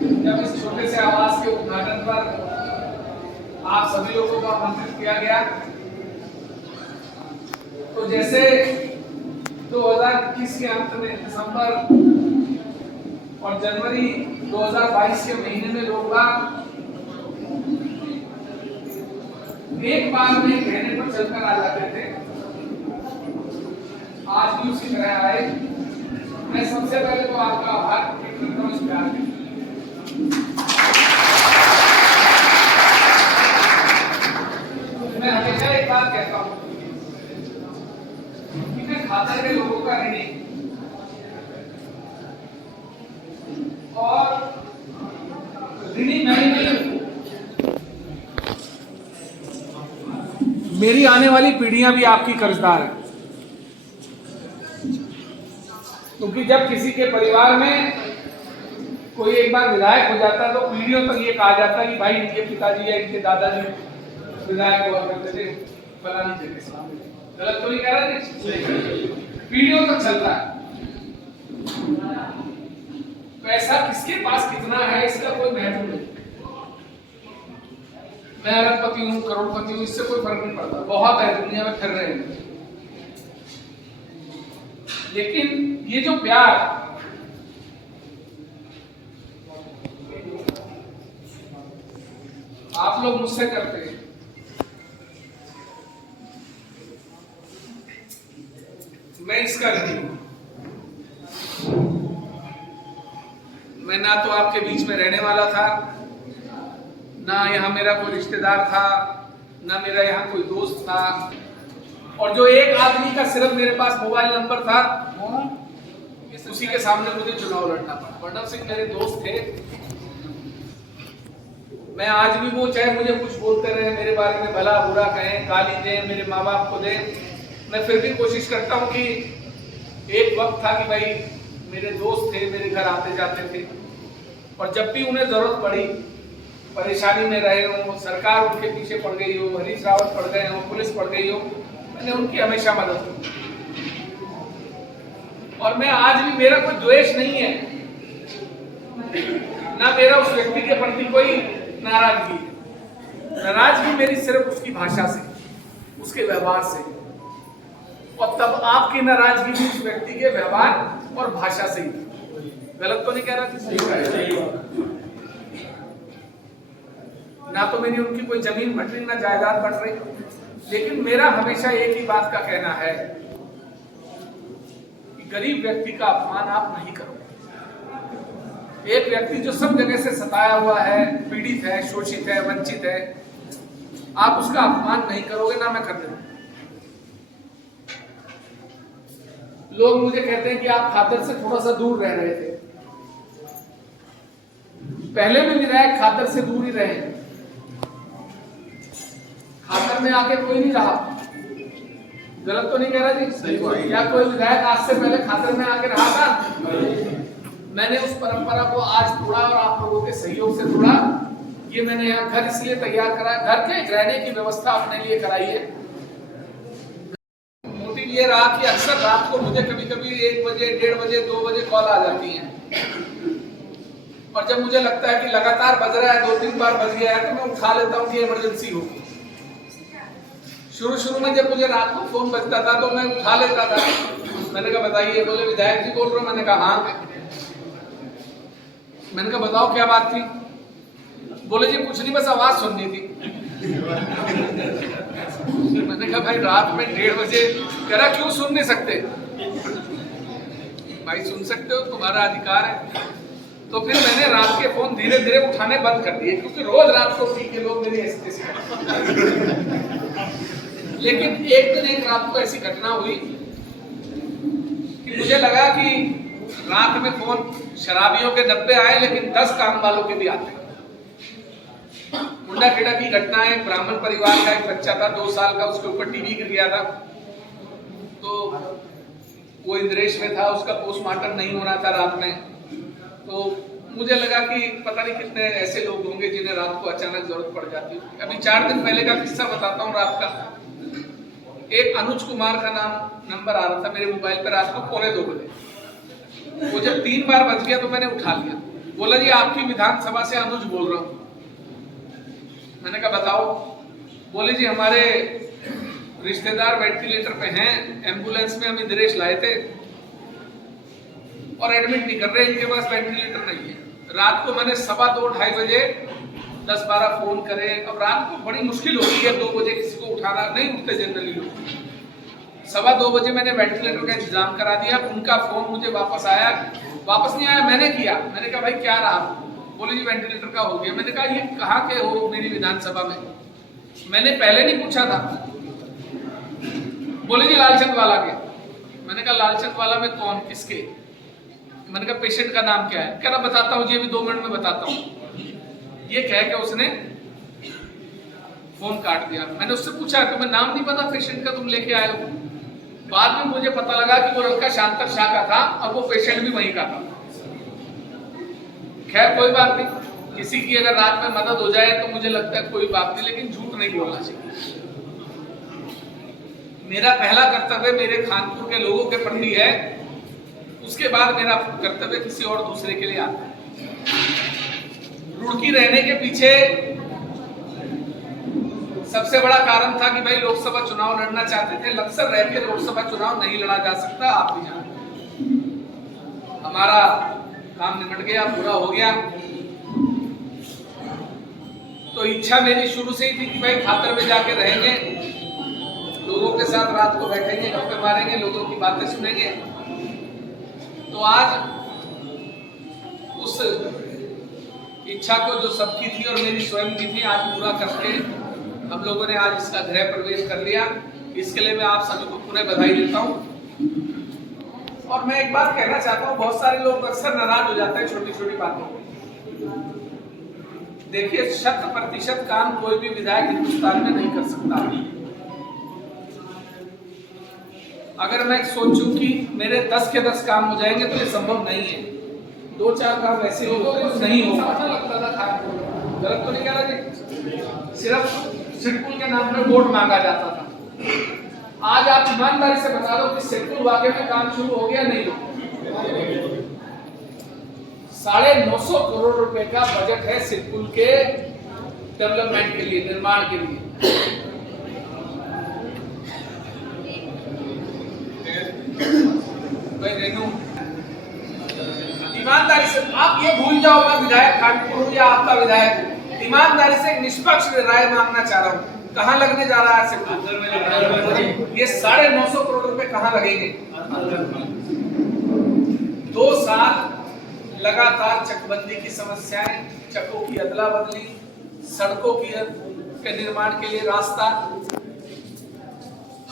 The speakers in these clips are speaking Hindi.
जब इस छोटे से आवास के उद्घाटन पर आप सभी लोगों को आमंत्रित किया गया, तो जैसे 2021 के अंत में दिसंबर और जनवरी 2022 के महीने में लोग एक बार में कहने पर चलकर आ जाते थे, आज भी उसी तरह आए। मैं सबसे पहले तो आपका आभार व्यक्त करता हूं इस प्यार के। मैं हमेशा एक बात कहता हूं कि मैं खातर के लोगों का ऋणी और ऋणी मैं नहीं हूं, मेरी आने वाली पीढ़ियां भी आपकी कर्जदार है। क्योंकि जब किसी के परिवार में कोई एक बार विधायक हो जाता है तो पीढ़ियों तक ये कहा जाता है कि भाई इनके पिताजी या इनके दादाजी विधायक हुआ करते थे फलानी जगह से। गलत तो नहीं कह रहा थे, पीढ़ियों तक चलता है। पैसा किसके पास कितना है इसका कोई महत्व नहीं। मैं अरबपति हूँ, करोड़पति हूँ, इससे कोई फर्क नहीं पड़ता। बहुत है, दुनिया में फिर रहे हैं। लेकिन ये जो प्यार आप लोग मुझसे करते हैं, मैं इसका ऋणी हूं। मैं ना तो आपके बीच में रहने वाला था, ना यहाँ मेरा कोई रिश्तेदार था, ना मेरा यहाँ कोई दोस्त था। और जो एक आदमी का सिर्फ मेरे पास मोबाइल नंबर था, उसी के सामने मुझे चुनाव लड़ना पड़ा। बंडल सिंह मेरे दोस्त थे। मैं आज भी, वो चाहे मुझे कुछ बोलते रहे, मेरे बारे में भला बुरा कहें, गाली दें, मेरे माँ बाप को दें, मैं फिर भी कोशिश करता हूँ कि एक वक्त था कि भाई मेरे दोस्त थे, मेरे घर आते जाते थे, और जब भी उन्हें जरूरत पड़ी, परेशानी में रहे हो, सरकार उनके पीछे पड़ गई हो, हरीश रावत पड़ गए हो, पुलिस पड़ गई हो, मैंने उनकी हमेशा मदद की। और मैं आज भी, मेरा कोई द्वेष नहीं है, ना मेरा उस व्यक्ति के प्रति कोई नाराजगी है। नाराजगी मेरी सिर्फ उसकी भाषा से, उसके व्यवहार से, और तब आपकी नाराजगी भी उस व्यक्ति के व्यवहार और भाषा से ही। गलत तो नहीं कह रहा? सही। ना तो मेरी उनकी कोई जमीन बढ़ रही, ना जायदाद बढ़ रही, लेकिन मेरा हमेशा एक ही बात का कहना है कि गरीब व्यक्ति का अपमान आप नहीं करो। एक व्यक्ति जो सब जगह से सताया हुआ है, पीड़ित है, शोषित है, वंचित है, आप उसका अपमान नहीं करोगे, ना मैं करने दूंगा। लोग मुझे कहते हैं कि आप खातर से थोड़ा सा दूर रह रहे थे। पहले भी विधायक खातर से दूर ही रहे, खातर में आके कोई नहीं रहा। गलत तो नहीं कह रहा जी? सही। क्या कोई विधायक आज से पहले खातर में आके रहा था? मैंने उस परंपरा को आज तोड़ा, और आप लोगों के सहयोग से तोड़ा। ये मैंने यहाँ घर इसलिए तैयार करा, घर के रहने की व्यवस्था अपने लिए कराई है। मोटिव ये रहा कि अक्सर रात को मुझे कभी कभी 1 बजे, 1:30 बजे, 2 बजे कॉल आ जाती है, और जब मुझे लगता है कि लगातार बज रहा है, 2-3 बार बज गया है, तो मैं उठा लेता हूँ कि इमरजेंसी होगी। शुरू में जब मुझे रात को फोन बजता था तो मैं उठा लेता था। मैंने कहा बताइए। बोले विधायक जी बोल रहे हो? मैंने कहा हाँ। मैंने कहा बताओ क्या बात थी? बोले जी कुछ नहीं, बस आवाज सुननी थी। मैंने कहा भाई रात में 1:30 बजे। कह रहा क्यों सुन नहीं सकते? भाई सुन सकते हो, तुम्हारा अधिकार है। तो फिर मैंने रात के फोन धीरे धीरे उठाने बंद कर दिए, क्योंकि रोज रात को उठी के लोग मेरी ऐसी लेकिन एक दिन एक रात को ऐसी घटना हुई कि मुझे लगा कि रात में फोन शराबियों के 90 आए, लेकिन 10 काम वालों के भी आते। मुंडा खेड़ा की घटना है। ब्राह्मण परिवार का एक बच्चा था 2 साल का, उसके ऊपर टीवी गिर गया था, तो वो इंद्रेश में था, उसका पोस्टमार्टम नहीं हो रहा था रात में। तो मुझे लगा कि पता नहीं कितने ऐसे लोग होंगे जिन्हें रात को अचानक जरूरत पड़ जाती है। अभी 4 दिन पहले का किस्सा बताता हूँ रात का। एक अनुज कुमार का नंबर आ रहा था मेरे मोबाइल पर रात को 1:45 बजे। वो जब 3 बार बज गया तो मैंने उठा लिया। बोला जी आपकी विधानसभा से अनुज बोल रहा हूं। मैंने कहा बताओ। बोले जी हमारे रिश्तेदार वेंटिलेटर पे हैं, एम्बुलेंस में हम इंद्रेश लाए थे और एडमिट नहीं कर रहे, इनके पास वेंटिलेटर नहीं है। रात को मैंने 2:15-2:30 बजे 10-12 फोन करे। अब रात को बड़ी मुश्किल होती है 2 बजे किसी को उठाना, नहीं उठते जनरली लोग। 2:15 बजे मैंने वेंटिलेटर का इंतजाम करा दिया। उनका फोन मुझे वापस आया, वापस नहीं आया, मैंने किया। मैंने कहा भाई क्या रहा? बोले जी वेंटिलेटर का हो गया। मैंने कहा ये कहाँ के हो मेरी विधानसभा में? मैंने पहले नहीं पूछा था। बोले जी लालचंद वाला के। मैंने कहा लालचंद वाला में कौन, किसके? मैंने कहा पेशेंट का नाम क्या है? कह रहा बताता हूँ जी, अभी 2 मिनट में बताता हूँ। ये कह के उसने फोन काट दिया। मैंने उससे पूछा तुम्हें नाम नहीं पता पेशेंट का, तुम लेके आए हो? बाद में मुझे पता लगा कि वो लड़का शांतर शाह का था और वो पेशेंट भी वहीं का था। खैर कोई बात नहीं, किसी की अगर रात में मदद हो जाए तो मुझे लगता है कोई बात नहीं, लेकिन झूठ नहीं बोलना चाहिए। मेरा पहला कर्तव्य मेरे खानपुर के लोगों के प्रति है, उसके बाद मेरा कर्तव्य किसी और दूसरे के लिए आता है। रुड़की रहने के पीछे सबसे बड़ा कारण था कि भाई लोकसभा चुनाव लड़ना चाहते थे। लक्सर रह के लोकसभा चुनाव नहीं लड़ा जा सकता, आप भी जानते। हमारा काम निपट गया, पूरा हो गया। तो इच्छा मेरी शुरू से ही थी कि भाई खातर में जाके रहेंगे, लोगों के साथ रात को बैठेंगे, गप्पे मारेंगे, लोगों की बातें सुनेंगे। तो आज उस इच्छा को जो सबकी थी और मेरी स्वयं की थी, आज पूरा करके हम लोगों ने आज इसका गृह प्रवेश कर लिया। इसके लिए मैं आप सभी को पुनः बधाई देता हूं। और मैं एक बात कहना चाहता हूं, बहुत सारे लोग अक्सर नाराज हो जाते हैं छोटी छोटी बातों पर। देखिए 100% काम कोई भी विधायक हिंदुस्तान में नहीं कर सकता। अगर मैं सोचूं कि मेरे 10 के 10 काम हो जाएंगे तो ये संभव नहीं है। 2-4 काम ऐसे हो तो नहीं होगा। अच्छा लगता था, गलत तो नहीं कह रहा जी। सिर्फ सिडकुल के नाम पर वोट मांगा जाता था। आज आप ईमानदारी से बता दो कि सिडकुल वाकई में काम शुरू हो गया? नहीं हो। 950 करोड़ रुपए का बजट है सिडकुल के डेवलपमेंट के लिए, निर्माण के लिए। भाई रेनू, ईमानदारी से आप ये भूल जाओ मैं विधायक खानपुर हूं या आपका विधायक हूं। ईमानदारी से निष्पक्ष राय मांगना चाह रहा हूं, कहां लगने जा रहा है सिडकुल? ये 950 करोड़ रुपए कहां लगेंगे? 2 साल लगातार चकबंदी की समस्याएं, चकों की अदला बदली, सड़कों के निर्माण के लिए रास्ता,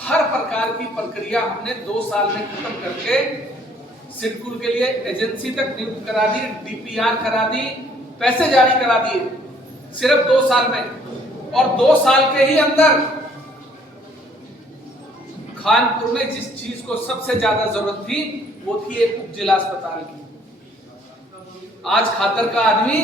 हर प्रकार की प्रक्रिया हमने 2 साल में खत्म करके सिडकुल के लिए एजेंसी तक नियुक्त करा दी, डीपीआर करा दी, पैसे जारी करा दिए सिर्फ 2 साल में। और 2 साल के ही अंदर खानपुर में जिस चीज को सबसे ज्यादा जरूरत थी वो थी एक उप जिला अस्पताल की। आज खातर का आदमी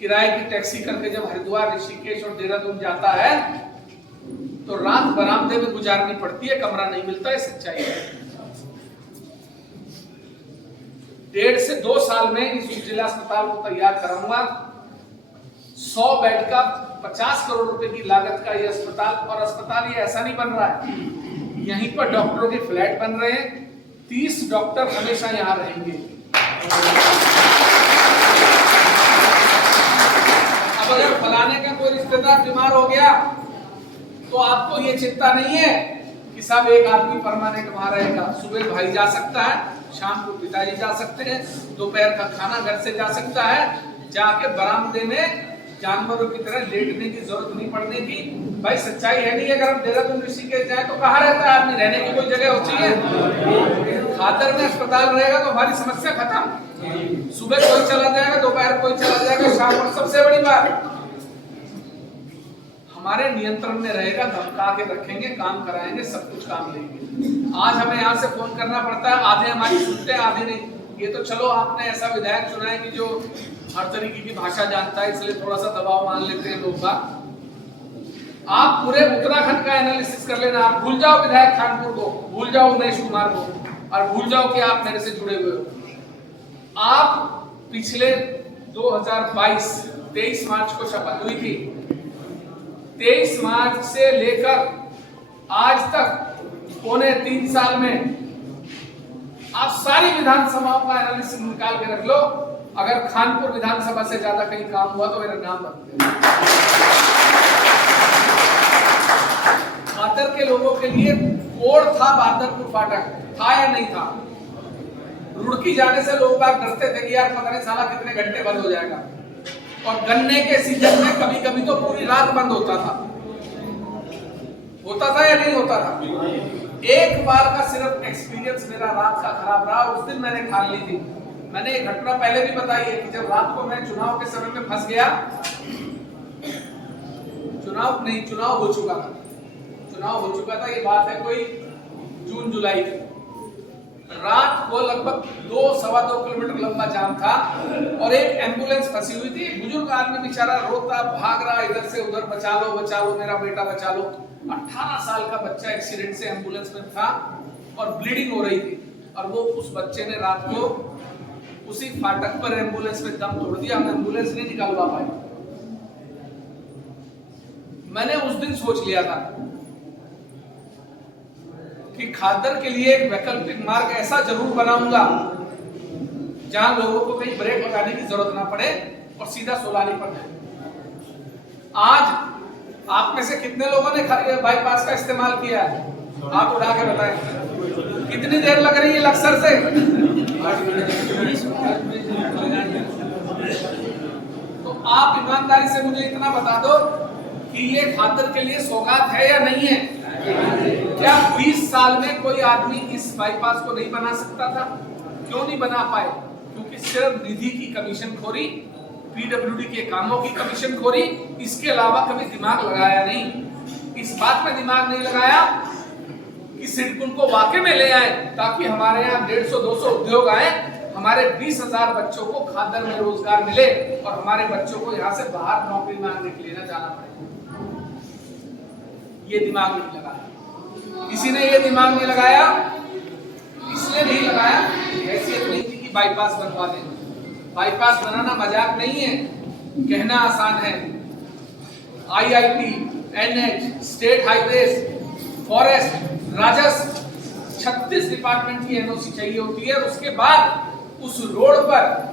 किराए की टैक्सी करके जब हरिद्वार, ऋषिकेश और देहरादून जाता है तो रात बरामदे में गुजारनी पड़ती है, कमरा नहीं मिलता है। सच्चाई है। 1.5 से 2 साल में इस जिला अस्पताल को तैयार कराऊंगा। 100 बेड का 50 करोड़ रुपए की लागत का ये अस्पताल, और अस्पताल ये ऐसा नहीं बन रहा है, यहीं पर डॉक्टरों के फ्लैट बन रहे हैं। 30 डॉक्टर हमेशा यहां रहेंगे। अब अगर फलाने का कोई रिश्तेदार बीमार हो गया तो आपको ये चिंता नहीं है कि साहब एक आदमी परमानेंट वहां रहेगा। सुबह भाई जा सकता है, शाम को पिताजी जा सकते हैं, दोपहर का खाना घर से जा सकता है, जाके बरामदे में जानवरों की तरह लेटने की जरूरत नहीं पड़ने की। भाई सच्चाई है नहीं? अगर हम देहरादून ऋषिकेश जाए तो कहाँ रहता है आदमी? रहने की कोई जगह होती है? खातर में अस्पताल रहेगा तो हमारी समस्या खत्म। सुबह कोई चला जाएगा, दोपहर कोई चला जाएगा, शाम को। सबसे बड़ी बात हमारे नियंत्रण में रहेगा, धमका के रखेंगे, काम कराएंगे, सब कुछ काम लेंगे। आज हमें यहाँ से फोन करना पड़ता है, आधे हमारी सुनते हैं, आधे नहीं। ये तो चलो आपने ऐसा विधायक चुना है कि जो हर तरीके की भाषा जानता है, इसलिए थोड़ा सा दबाव मान लेते हैं लोग। आप पूरे उत्तराखंड का एनालिसिस कर लेना। आप भूल जाओ विधायक खानपुर को, भूल जाओ उमेश कुमार को, और भूल जाओ कि आप मेरे से जुड़े हुए हो। आप पिछले 2022 23 मार्च को शपथ हुई थी। 23 मार्च से लेकर आज तक पौने 3 साल में आप सारी विधानसभाओं का एनालिसिस निकाल के रख लो, अगर खानपुर विधानसभा से ज्यादा कहीं काम हुआ तो मेरा नाम बता दो। बादर के लोगों के लिए कोड था बादरपुर फाटक, था या नहीं था? रुड़की जाने से लोग बाग डरते थे कि यार पता नहीं साला कितने घंटे बंद हो जाएगा, और गन्ने के सीजन में कभी कभी तो पूरी रात बंद होता था या नहीं होता था? एक बार का सिर्फ एक्सपीरियंस मेरा रात का खराब रहा, उस दिन मैंने ठान ली थी। मैंने एक घटना पहले भी बताई है कि जब रात को मैं चुनाव के समय में फंस गया, चुनाव हो चुका था, ये बात है कोई जून जुलाई की। रात को लगभग 2-2.25 किलोमीटर लंबा जाम था और एक एम्बुलेंस फंसी हुई थी। बुजुर्ग आदमी बेचारा रोता भाग रहा, इधर से उधर, बचा लो मेरा बेटा बचा लो। 18 साल का बच्चा एक्सीडेंट से एम्बुलेंस में था और ब्लीडिंग हो रही थी, और वो उस बच्चे ने रात को उसी फाटक पर एम्बुलेंस में दम तोड़ दिया। हम एम्बुलेंस नहीं निकालवा पाए। मैंने उस दिन सोच लिया था कि खादर के लिए एक वैकल्पिक मार्ग ऐसा जरूर बनाऊंगा जहां लोगों को कहीं ब्रेक लगाने की जरूरत ना पड़े और सीधा सोलानी पर जाए। आज आप में से कितने लोगों ने बाईपास का इस्तेमाल किया है? आप उठा के बताएं कितनी देर लग रही है लक्सर से? तो आप ईमानदारी से मुझे इतना बता दो कि ये खादर के लिए सौगात है या नहीं है? क्या 20 साल में कोई आदमी इस बाईपास को नहीं बना सकता था? क्यों नहीं बना पाए? क्योंकि सिर्फ निधि की कमीशन खोरी, पीडब्ल्यूडी के कामों की कमीशन खोरी, इसके अलावा कभी दिमाग लगाया नहीं। इस बात में दिमाग नहीं लगाया कि सिडकुल को वाकई में ले आए ताकि हमारे यहाँ 150-200 उद्योग आए, हमारे 20,000 बच्चों को खादर में रोजगार मिले और हमारे बच्चों को यहाँ से बाहर नौकरी मांगने के लिए न जाना पड़े। ये दिमाग नहीं लगाया। किसी ने ये दिमाग नहीं लगाया, इसलिए नहीं लगाया, हैसियत नहीं थी कि बाईपास बनवा दें। बाईपास बनाना मजाक नहीं है, कहना आसान है। IIP, NH, state highways, forest, राजस्व, 36 डिपार्टमेंट की एनओसी चाहिए होती है। उसके बाद उस रोड पर